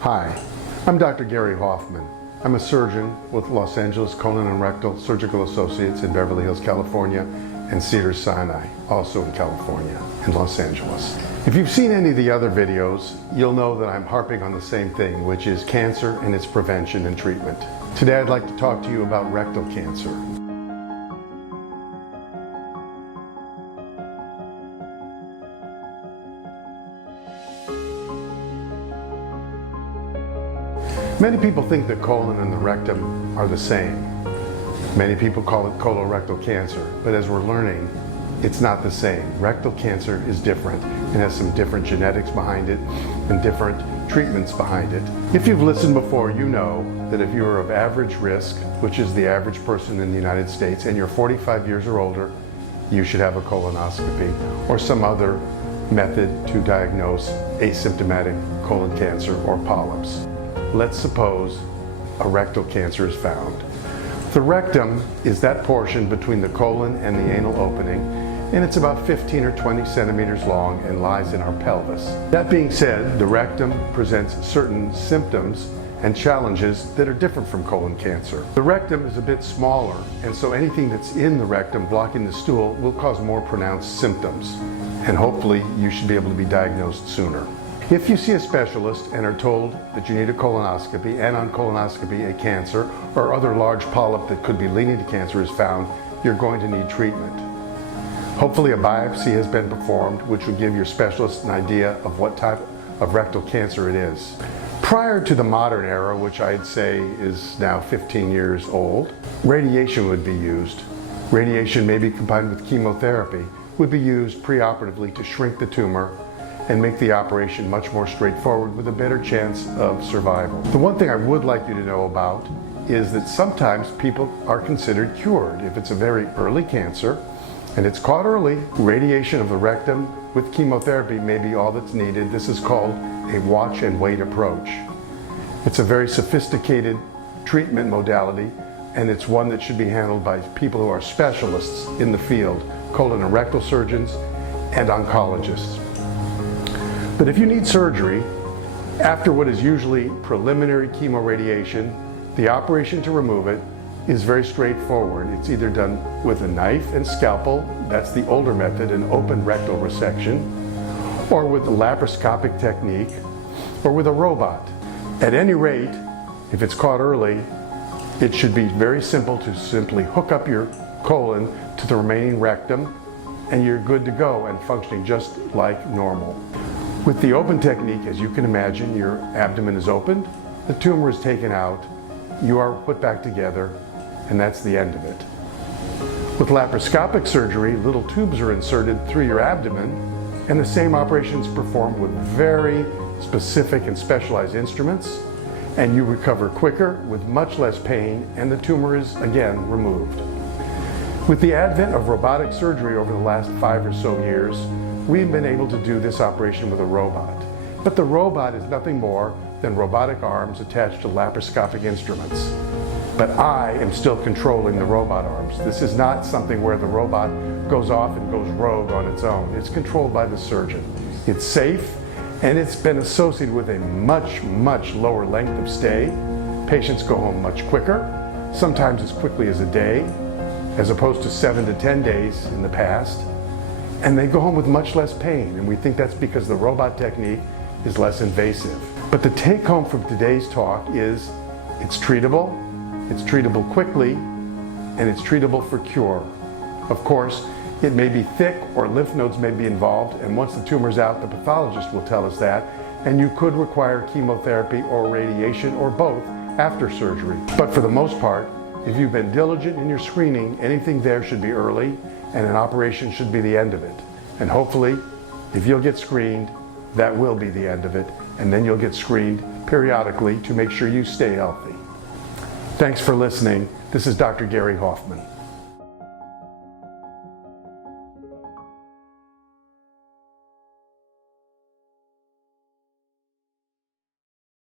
Hi, I'm Dr. Gary Hoffman. I'm a surgeon with Los Angeles Colon and Rectal Surgical Associates in Beverly Hills, California, and Cedars-Sinai, also in California, in Los Angeles. If you've seen any of the other videos, you'll know that I'm harping on the same thing, which is cancer and its prevention and treatment. Today I'd like to talk to you about rectal cancer. Many people think the colon and the rectum are the same. Many people call it colorectal cancer, but as we're learning, it's not the same. Rectal cancer is different and has some different genetics behind it and different treatments behind it. If you've listened before, you know that if you are of average risk, which is the average person in the United States, and you're 45 years or older, you should have a colonoscopy or some other method to diagnose asymptomatic colon cancer or polyps. Let's suppose a rectal cancer is found. The rectum is that portion between the colon and the anal opening, and it's about 15 or 20 centimeters long and lies in our pelvis. That being said, the rectum presents certain symptoms and challenges that are different from colon cancer. The rectum is a bit smaller, and so anything that's in the rectum blocking the stool will cause more pronounced symptoms, and hopefully you should be able to be diagnosed sooner. If you see a specialist and are told that you need a colonoscopy, and on colonoscopy a cancer or other large polyp that could be leading to cancer is found, you're going to need treatment. Hopefully a biopsy has been performed, which will give your specialist an idea of what type of rectal cancer it is. Prior to the modern era, which I'd say is now 15 years old, radiation would be used. Radiation, maybe combined with chemotherapy, would be used preoperatively to shrink the tumor and make the operation much more straightforward with a better chance of survival. The one thing I would like you to know about is that sometimes people are considered cured. If it's a very early cancer and it's caught early, radiation of the rectum with chemotherapy may be all that's needed. This is called a watch and wait approach. It's a very sophisticated treatment modality, and it's one that should be handled by people who are specialists in the field, colon and rectal surgeons and oncologists. But if you need surgery, after what is usually preliminary chemoradiation, the operation to remove it is very straightforward. It's either done with a knife and scalpel, that's the older method, an open rectal resection, or with a laparoscopic technique, or with a robot. At any rate, if it's caught early, it should be very simple to simply hook up your colon to the remaining rectum, and you're good to go and functioning just like normal. With the open technique, as you can imagine, your abdomen is opened, the tumor is taken out, you are put back together, and that's the end of it. With laparoscopic surgery, little tubes are inserted through your abdomen, and the same operation is performed with very specific and specialized instruments, and you recover quicker with much less pain, and the tumor is again removed. With the advent of robotic surgery over the last 5 or so years, we've been able to do this operation with a robot. But the robot is nothing more than robotic arms attached to laparoscopic instruments. But I am still controlling the robot arms. This is not something where the robot goes off and goes rogue on its own. It's controlled by the surgeon. It's safe, and it's been associated with a much, much lower length of stay. Patients go home much quicker, sometimes as quickly as a day, as opposed to 7 to 10 days in the past. And they go home with much less pain, and we think that's because the robot technique is less invasive. But the take home from today's talk is it's treatable quickly, and it's treatable for cure. Of course, it may be thick or lymph nodes may be involved, and once the tumor's out, the pathologist will tell us that, and you could require chemotherapy or radiation or both after surgery. But for the most part, if you've been diligent in your screening, anything there should be early, and an operation should be the end of it. And hopefully, if you'll get screened, that will be the end of it, and then you'll get screened periodically to make sure you stay healthy. Thanks for listening. This is Dr. Gary Hoffman.